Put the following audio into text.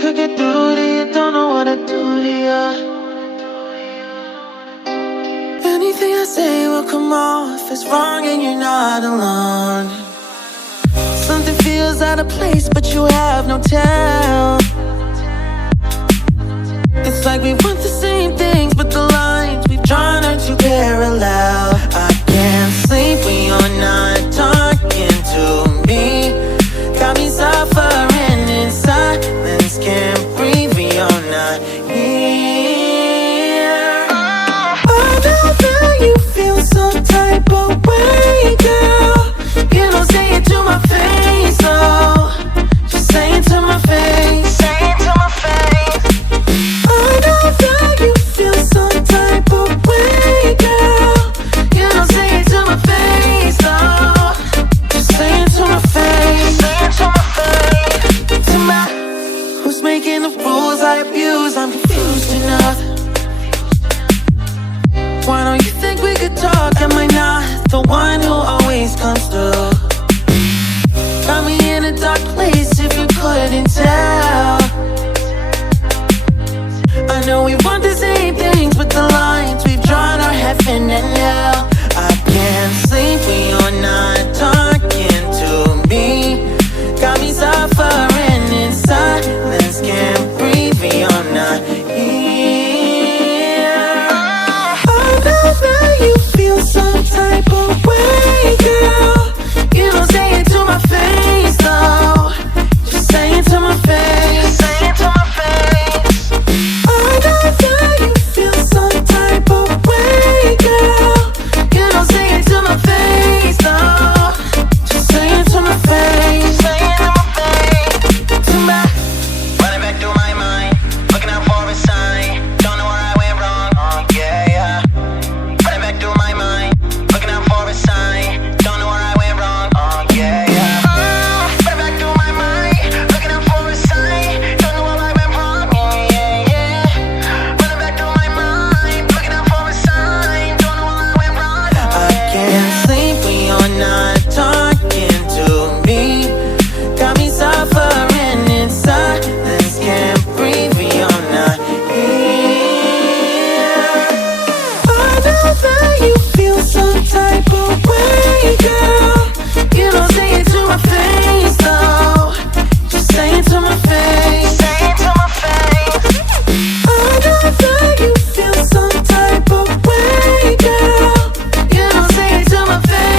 could get through to you, don't know what to do to you. Anything I say will come off as wrong and you're not alone. Something feels out of place but you have no tell. It's like we want the same things but the lines we've drawn are too parallel. I can't sleep when you're not talking to me. Got me suffering in silence, can't breathe when you're not here. I know that you feel some type of way, girl. You don't say it to my face, though. Just say it to my face. Say it to my face. I know that you feel some type of way, girl. You don't say it to my face, though. Just say it to my face. Say it to my face. To my, who's making the rules I abuse? I'm confused enough. Why don't you think we could talk? Am I not the one who always comes through? Got me in a dark place if you couldn't tell. I know we want the same things but the lines we've drawn are heaven and hell.